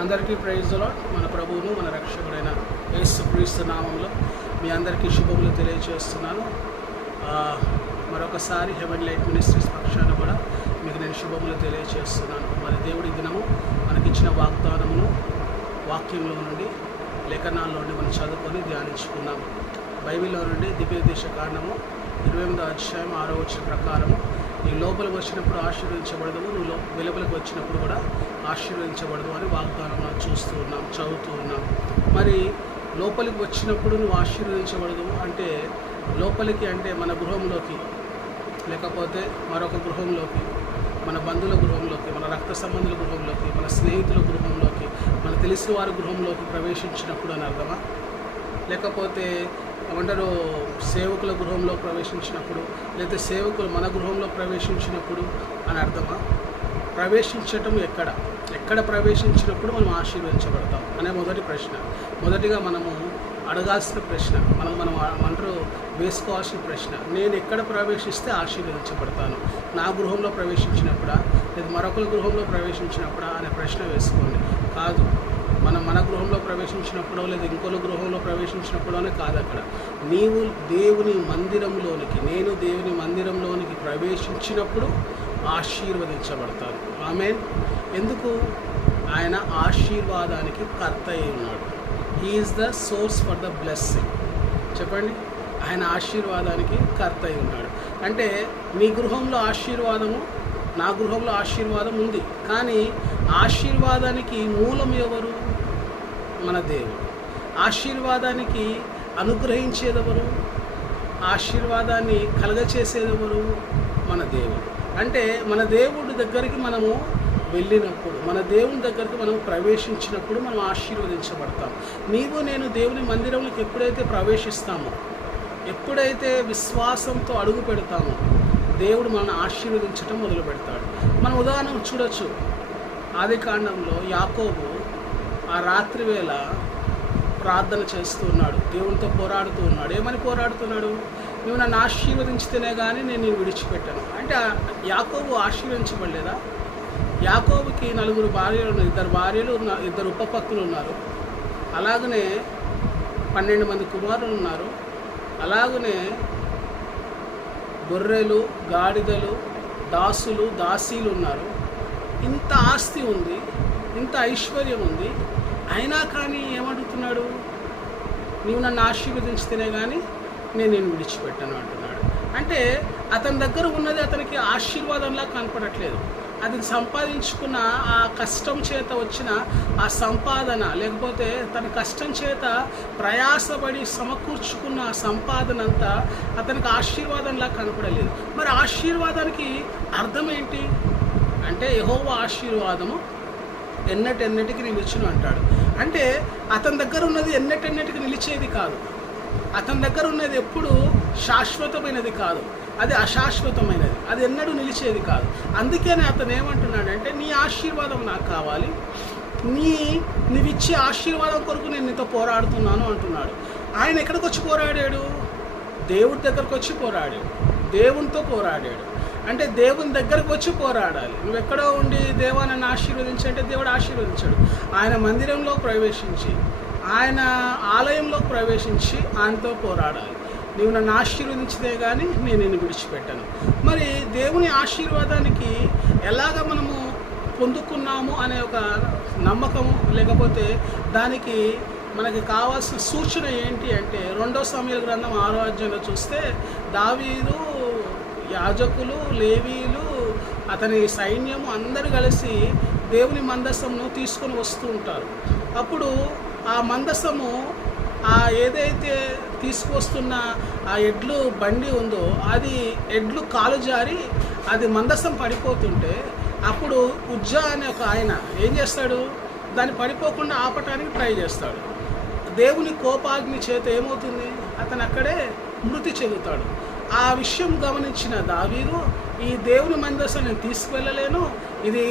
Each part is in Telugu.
అందరికీ ప్రైజ్ ది లార్డ్. మన ప్రభువును మన రక్షకుడైన యేసుక్రీస్తు నామంలో మీ అందరికీ శుభములు తెలియజేస్తున్నాను. మరొకసారి హెవెన్ లైట్ మినిస్ట్రీస్ పక్షాన కూడా మీకు నేను శుభములు తెలియజేస్తున్నాను. మరి దేవుడి దినము మనకిచ్చిన వాగ్దానమును వాక్యంలో నుండి లేఖనాల్లో నుండి మనం చదువుకొని ధ్యానించుకున్నాము. బైబిల్లో నుండి దివ్యోపదేశ కాండము 28వ అధ్యాయం 6వ వచనం ప్రకారము నీ లోపలికి వచ్చినప్పుడు ఆశీర్వదించబడదు, నువ్వు వెలుపలికి వచ్చినప్పుడు కూడా ఆశీర్వదించబడదు అని వాగ్దానం చదువుతూ ఉన్నాం. మరి లోపలికి వచ్చినప్పుడు నువ్వు ఆశీర్వదించబడదు అంటే లోపలికి అంటే మన గృహంలోకి, లేకపోతే మరొక గృహంలోకి, మన బంధువుల గృహంలోకి, మన రక్త సంబంధుల గృహంలోకి, మన స్నేహితుల గృహంలోకి, మన తెలిసిన వారి గృహంలోకి ప్రవేశించినప్పుడు అని అర్థమా? లేకపోతే ఏమంటారు సేవకుల గృహంలో ప్రవేశించినప్పుడు, లేకపోతే సేవకులు మన గృహంలో ప్రవేశించినప్పుడు అని అర్థమా? ప్రవేశించటం ఎక్కడ ప్రవేశించినప్పుడు మనం ఆశీర్వదించబడతాం అనే మొదటి ప్రశ్న. మొదటిగా మనము అడగాల్సిన ప్రశ్న, మనం అంటారు వేసుకోవాల్సిన ప్రశ్న, నేను ఎక్కడ ప్రవేశిస్తే ఆశీర్వదించబడతాను? నా గృహంలో ప్రవేశించినప్పుడా, లేదా మరొకరి గృహంలో ప్రవేశించినప్పుడా అనే ప్రశ్న వేసుకోండి. కాదు, మన గృహంలో ప్రవేశించినప్పుడో లేదా ఇంకొక గృహంలో ప్రవేశించినప్పుడోనే కాదు. అక్కడ నీవు దేవుని మందిరంలోనికి, నేను దేవుని మందిరంలోనికి ప్రవేశించినప్పుడు ఆశీర్వదించబడతాను. ఆమేన్. ఎందుకు? ఆయన ఆశీర్వాదానికి కర్త అయి ఉన్నాడు. He is the source for the blessing. చెప్పండి, ఆయన ఆశీర్వాదానికి కర్త అయి ఉన్నాడు. అంటే నీ గృహంలో ఆశీర్వాదము, నా గృహంలో ఆశీర్వాదం ఉంది, కానీ ఆశీర్వాదానికి మూలం ఎవరు? మన దేవుడు. ఆశీర్వాదానికి అనుగ్రహించేదెవరు? ఆశీర్వాదాన్ని కలగచేసేదెవరు? మన దేవుడు. అంటే మన దేవుడి దగ్గరికి మనము వెళ్ళినప్పుడు, మన దేవుని దగ్గరికి మనం ప్రవేశించినప్పుడు మనం ఆశీర్వదించబడతాం. నీవు నేను దేవుని మందిరంలోకి ఎప్పుడైతే ప్రవేశిస్తామో, ఎప్పుడైతే విశ్వాసంతో అడుగు పెడతామో, దేవుడు మనల్ని ఆశీర్వదించడం మొదలు పెడతాడు. మనం ఉదాహరణ చూడొచ్చు. ఆదికాండంలో యాకోబు ఆ రాత్రి వేళ ప్రార్థన చేస్తూ ఉన్నాడు, దేవునితో పోరాడుతూ ఉన్నాడు. ఏమని పోరాడుతున్నాడు? నువ్వు నన్ను ఆశీర్వదించితేనే కానీ నేను విడిచిపెట్టాను అంటే. యాకోబు ఆశీర్వదించబడలేదా? యాకోబుకి 4 భార్యలు ఉన్నారు, 2 భార్యలు ఉన్నారు, 2 ఉపపత్తులు ఉన్నారు, అలాగనే 12 మంది కుమారులు ఉన్నారు, అలాగనే గొర్రెలు, గాడిదలు, దాసులు, దాసీలు ఉన్నారు. ఇంత ఆస్తి ఉంది, ఇంత ఐశ్వర్యం ఉంది, అయినా కానీ ఏమడుగుతున్నాడు? నీవు నన్ను ఆశీర్వదించితేనే కానీ నేను విడిచిపెట్టాను అంటున్నాడు. అంటే అతని దగ్గర ఉన్నది అతనికి ఆశీర్వాదంలా కనపడట్లేదు. అది సంపాదించుకున్న ఆ కష్టం చేత వచ్చిన ఆ సంపాదన, లేకపోతే తన కష్టం చేత ప్రయాసపడి సమకూర్చుకున్న ఆ సంపాదన అంతా అతనికి ఆశీర్వాదంలా కనపడలేదు. మరి ఆశీర్వాదానికి అర్థం ఏంటి అంటే, యెహోవా ఆశీర్వాదము ఎన్నటెన్నటికి నిలిచును అంటాడు. అంటే అతని దగ్గర ఉన్నది ఎన్నటెన్నటికి నిలిచేది కాదు. అతని దగ్గర ఉన్నది ఎప్పుడు శాశ్వతమైనది కాదు, అది అశాశ్వతమైనది, అది ఎన్నడూ నిలిచేది కాదు. అందుకనే అతను ఏమంటున్నాడంటే, నీ ఆశీర్వాదం నాకు కావాలి, నీవిచ్చే ఆశీర్వాదం కొరకు నేను నీతో పోరాడుతున్నాను అంటున్నాడు. ఆయన ఎక్కడికి వచ్చి పోరాడాడు? దేవుడి దగ్గరకు వచ్చి పోరాడాడు, దేవునితో పోరాడాడు. అంటే దేవుని దగ్గరకు వచ్చి పోరాడాలి. నువ్వు ఎక్కడో ఉండి దేవా నన్ను ఆశీర్వదించి అంటే దేవుడు ఆశీర్వదించాడు. ఆయన మందిరంలో ప్రవేశించి, ఆయన ఆలయంలో ప్రవేశించి ఆయనతో పోరాడాలి. నీవు నన్ను ఆశీర్వదించితే కానీ నేను నిన్ను విడిచిపెట్టాను. మరి దేవుని ఆశీర్వాదానికి ఎలాగ మనము పొందుకున్నాము అనే ఒక నమ్మకము, లేకపోతే దానికి మనకి కావాల్సిన సూచన ఏంటి అంటే, 2 సమూయేలు గ్రంథం 6వ అధ్యాయంలో చూస్తే దావీదు, యాజకులు, లేవీలు, అతని సైన్యము అందరూ కలిసి దేవుని మందసమును తీసుకొని వస్తూ ఉంటారు. అప్పుడు ఆ మందసము ఏదైతే తీసుకువస్తున్న ఆ ఎడ్లు బండి ఉందో, అది ఎడ్లు కాలు జారి అది మందసం పడిపోతుంటే, అప్పుడు ఉజ్జా అనే ఒక ఆయన ఏం చేస్తాడు? దాన్ని పడిపోకుండా ఆపటానికి ట్రై చేస్తాడు. దేవుని కోపాగ్ని చేత ఏమవుతుంది? అతను అక్కడే మృతి చెందుతాడు. ఆ విషయం గమనించిన దావీదు, ఈ దేవుని మందసం నేను తీసుకువెళ్ళలేను, ఇది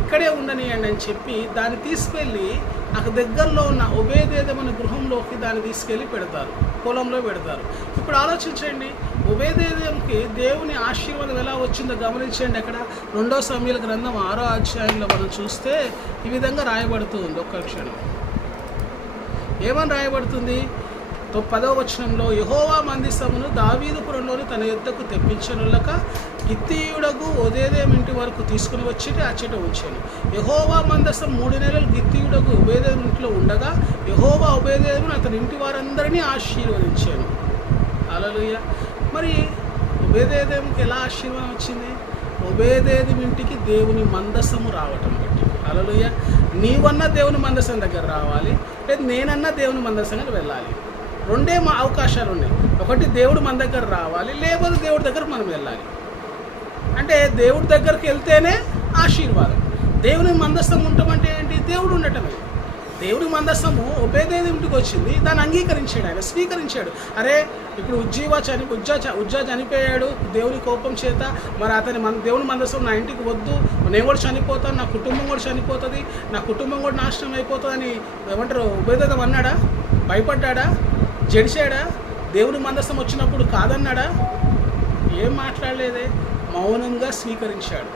ఇక్కడే ఉండనియండి అని చెప్పి దాన్ని తీసుకెళ్ళి అక్కడ దగ్గరలో ఉన్న ఒబేదేదమని గృహంలోకి దాన్ని తీసుకెళ్ళి పెడతారు, పొలంలో పెడతారు. ఇప్పుడు ఆలోచించండి, ఒబేదేదోముకి దేవుని ఆశీర్వాదం ఎలా వచ్చిందో గమనించండి. అక్కడ 2 సమూయేలు గ్రంథం 6వ అధ్యాయంలో మనం చూస్తే ఈ విధంగా రాయబడుతూ ఉంది. ఒక్క క్షణం ఏమని రాయబడుతుంది? 10వ వచనంలో, యెహోవా మందసమును దావీదుపురంలోని తన యొద్దకు తెప్పించనులక గిత్తీయుడగు ఒబేదెదోము ఇంటి వరకు తీసుకుని వచ్చి అచ్చట ఉంచాను. యెహోవా మందసం 3 నెలలు గిత్తీయుడగు ఒబేదెదోము ఇంట్లో ఉండగా యెహోవా ఒబేదెదోమును అతని ఇంటి వారందరినీ ఆశీర్వదించాను. హల్లెలూయా. మరి ఒబేదెదోముకి ఎలా ఆశీర్వాదం వచ్చింది? ఒబేదెదోము ఇంటికి దేవుని మందసము రావటం బట్టి. హల్లెలూయా. నీవన్నా దేవుని మందసం దగ్గర రావాలి, లేదా నేనన్నా దేవుని మందసం దగ్గర వెళ్ళాలి. 2 అవకాశాలు ఉన్నాయి. ఒకటి దేవుడు మన దగ్గర రావాలి, లేకపోతే దేవుడి దగ్గర మనం వెళ్ళాలి. అంటే దేవుడి దగ్గరికి వెళ్తేనే ఆశీర్వాదం. దేవుని మందస్థం ఉండటం ఏంటి? దేవుడు ఉండటమే. దేవుని మందస్థము ఒబేదెదోము ఇంటికి వచ్చింది, దాన్ని అంగీకరించాడు, ఆయన స్వీకరించాడు. అరే, ఇప్పుడు ఉజ్జా చనిపోయాడు దేవుని కోపం చేత, మరి దేవుని మందస్థం నా ఇంటికి వద్దు, నేను కూడా చనిపోతాను, నా కుటుంబం కూడా చనిపోతుంది, నా కుటుంబం కూడా నాశనం అయిపోతుంది అని ఏమంటారు ఒబేదెదోము అన్నాడా? భయపడ్డా? జడిశాడా? దేవుని మందస్థం వచ్చినప్పుడు కాదన్నాడా? ఏం మాట్లాడలేదే. మౌనంగా స్వీకరించాడు,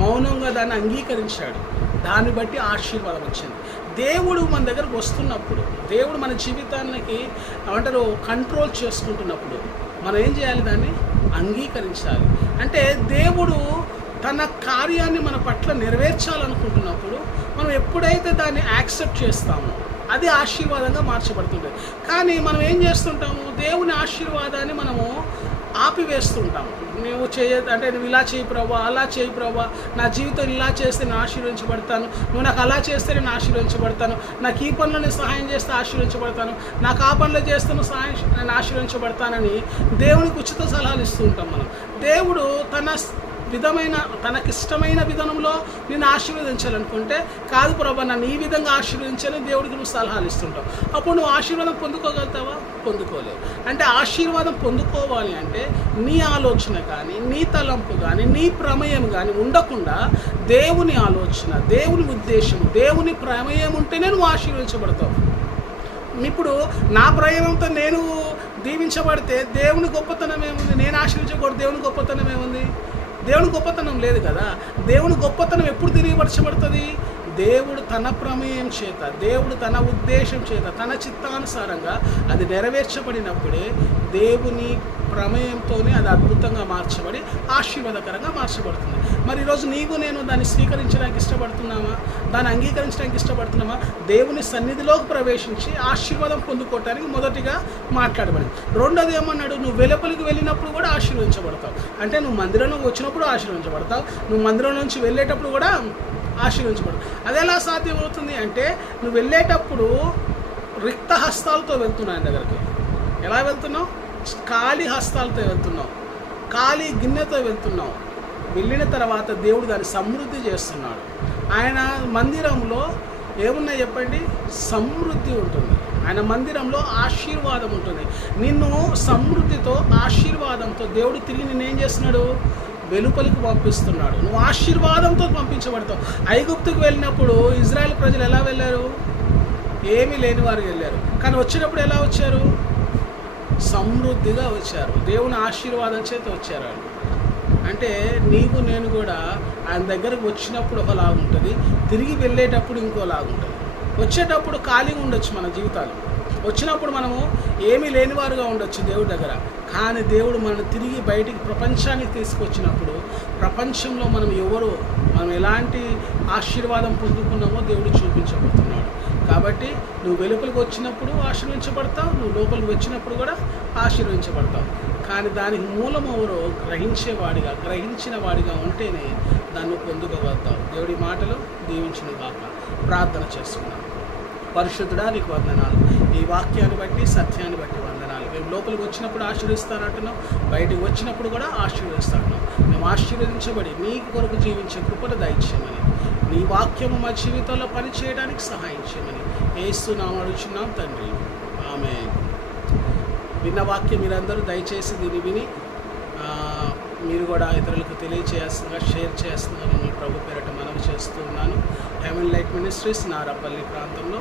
మౌనంగా దాన్ని అంగీకరించాడు. దాన్ని బట్టి ఆశీర్వాదం వచ్చింది. దేవుడు మన దగ్గరకు వస్తున్నప్పుడు, దేవుడు మన జీవితానికి ఏమంటారు కంట్రోల్ చేసుకుంటున్నప్పుడు మనం ఏం చేయాలి? దాన్ని అంగీకరించాలి. అంటే దేవుడు తన కార్యాన్ని మన పట్ల నెరవేర్చాలనుకుంటున్నప్పుడు మనం ఎప్పుడైతే దాన్ని యాక్సెప్ట్ చేస్తామో అది ఆశీర్వాదంగా మార్చబడుతుంది. కానీ మనం ఏం చేస్తుంటాము? దేవుని ఆశీర్వాదాన్ని మనము ఆపివేస్తుంటాము. నువ్వు ఇలా చేయి ప్రభా, అలా చేయి ప్రభా, నా జీవితం ఇలా చేస్తే నేను ఆశీర్వదించబడతాను, నువ్వు నాకు అలా చేస్తే నేను ఆశీర్వదించబడతాను, నాకు ఈ పనులు నేను సహాయం చేస్తే ఆశీర్వదించబడతాను, నాకు ఆ పనులు చేస్తే నేను ఆశీర్వదించబడతానని దేవునికి ఉచిత సలహాలు ఇస్తూ ఉంటాం మనం. దేవుడు తనకిష్టమైన విధానంలో నేను ఆశీర్వదించాలనుకుంటే, కాదు ప్రభా నన్ను ఈ విధంగా ఆశీర్వదించాలని దేవుడికి నువ్వు సలహాలు ఇస్తుంటావు. అప్పుడు నువ్వు ఆశీర్వాదం పొందుకోగలుగుతావా? పొందుకోలేవు. అంటే ఆశీర్వాదం పొందుకోవాలి అంటే నీ ఆలోచన కానీ, నీ తలంపు కానీ, నీ ప్రమేయం కానీ ఉండకుండా దేవుని ఆలోచన, దేవుని ఉద్దేశం, దేవుని ప్రమేయం ఉంటేనే నువ్వు ఆశీర్వదించబడతావు. ఇప్పుడు నా ప్రమేయంతో నేను దీవించబడితే దేవుని గొప్పతనం ఏముంది? నేను ఆశీర్వించకూడదు, దేవుని గొప్పతనం ఏముంది? దేవుని గొప్పతనం లేదు కదా. దేవుని గొప్పతనం ఎప్పుడు తెలియపరచబడుతుంది? దేవుడు తన ప్రమేయం చేత, దేవుడు తన ఉద్దేశం చేత, తన చిత్తానుసారంగా అది నెరవేర్చబడినప్పుడే దేవుని ప్రమేయంతోనే అది అద్భుతంగా మార్చబడి ఆశీర్వాదకరంగా మార్చబడుతుంది. మరి ఈరోజు నీవు నేను దాన్ని స్వీకరించడానికి ఇష్టపడుతున్నామా? దాన్ని అంగీకరించడానికి ఇష్టపడుతున్నామా? దేవుని సన్నిధిలోకి ప్రవేశించి ఆశీర్వాదం పొందుకోవటానికి మొదటిగా మాట్లాడబడింది. రెండోది ఏమన్నాడు? నువ్వు వెలుపలికి వెళ్ళినప్పుడు కూడా ఆశీర్వదించబడతావు. అంటే నువ్వు మందిరంలో వచ్చినప్పుడు ఆశీర్వదించబడతావు, నువ్వు మందిరం నుంచి వెళ్ళేటప్పుడు కూడా ఆశీర్వదించబడతావు. అది ఎలా సాధ్యమవుతుంది అంటే, నువ్వు వెళ్ళేటప్పుడు రిక్త హస్తాలతో వెళ్తున్నావు ఆయన దగ్గరికి. ఎలా వెళ్తున్నావు? ఖాళీ హస్తాలతో వెళ్తున్నావు, ఖాళీ గిన్నెతో వెళ్తున్నావు. వెళ్ళిన తర్వాత దేవుడు దాన్ని సమృద్ధి చేస్తున్నాడు. ఆయన మందిరంలో ఏమున్నాయి చెప్పండి? సమృద్ధి ఉంటుంది. ఆయన మందిరంలో ఆశీర్వాదం ఉంటుంది. నిన్ను సమృద్ధితో, ఆశీర్వాదంతో దేవుడు తిరిగి నిన్నేం చేస్తున్నాడు? వెలుపలికి పంపిస్తున్నాడు. నువ్వు ఆశీర్వాదంతో పంపించబడతావు. ఐగుప్తుకు వెళ్ళినప్పుడు ఇజ్రాయెల్ ప్రజలు ఎలా వెళ్ళారు? ఏమీ లేని వారు వెళ్ళారు. కానీ వచ్చినప్పుడు ఎలా వచ్చారు? సమృద్ధిగా వచ్చారు. దేవుని ఆశీర్వాదం చేత వచ్చారు. అంటే నీకు నేను కూడా ఆయన దగ్గరకు వచ్చినప్పుడు ఒకలాగా ఉంటుంది, తిరిగి వెళ్ళేటప్పుడు ఇంకోలాగుంటుంది. వచ్చేటప్పుడు ఖాళీగా ఉండొచ్చు మన జీవితాలు, వచ్చినప్పుడు మనము ఏమీ లేనివారుగా ఉండొచ్చు దేవుడి దగ్గర. కానీ దేవుడు మనల్ని తిరిగి బయటికి ప్రపంచానికి తీసుకొచ్చినప్పుడు ప్రపంచంలో మనం ఎలాంటి ఆశీర్వాదం పొందుకున్నామో దేవుడు చూపించబోతున్నాడు. కాబట్టి నువ్వు వెలుపలికి వచ్చినప్పుడు ఆశీర్వించబడతావు, నువ్వు లోపలికి వచ్చినప్పుడు కూడా ఆశీర్వించబడతావు. కానీ దానికి మూలం ఎవరో గ్రహించిన వాడిగా ఉంటేనే దాన్ని పొందుకోగలుగుతావు. దేవుడి మాటలు దీవించును గాక. ప్రార్థన చేసుకున్నాం. పరిశుద్ధుడా, నీకు వందనాలు. ఈ వాక్యాన్ని బట్టి, సత్యాన్ని బట్టి వందనాలు. మేము లోపలికి వచ్చినప్పుడు ఆశీర్వదిస్తానంటున్నాం, బయటికి వచ్చినప్పుడు కూడా ఆశీర్వదిస్తాంటున్నాం. మేము ఆశీర్వదించబడి నీ కొరకు జీవించే కృపను దయచేయమని, నీ వాక్యము మా జీవితంలో పనిచేయడానికి సహాయం చేయమని యేసు నామమున అడుగుచున్నాం తండ్రి, ఆమేన్. విన్న వాక్యం మీరందరూ దయచేసి దీన్ని విని మీరు కూడా ఇతరులకు తెలియచేయాల్సిందిగా, షేర్ చేయాల్సిందిగా నేను ప్రభు పేరట మనవి చేస్తూ ఉన్నాను. హెవెన్ లైట్ మినిస్ట్రీస్ నారపల్లి ప్రాంతంలో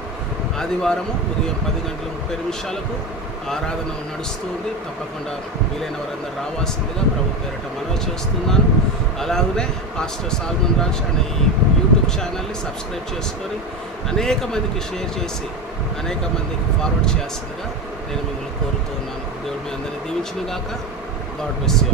ఆదివారము ఉదయం 10 గంటల 30 నిమిషాలకు, ఆరాధన నడుస్తుంది. తప్పకుండా వీలైన వారందరూ రావాల్సిందిగా ప్రభు పేరిట మనవి చేస్తున్నాను. అలాగనే పాస్టర్ సాల్మన్ రాజ్ అనే ఈ యూట్యూబ్ ఛానల్ని సబ్స్క్రైబ్ చేసుకొని అనేక మందికి షేర్ చేసి అనేక మందికి ఫార్వర్డ్ చేయాల్సిందిగా నేను మిమ్మల్ని కోరుతూ ఉన్నాను. దేవుడు మీ అందరినీ దీవించును గాక. God bless you.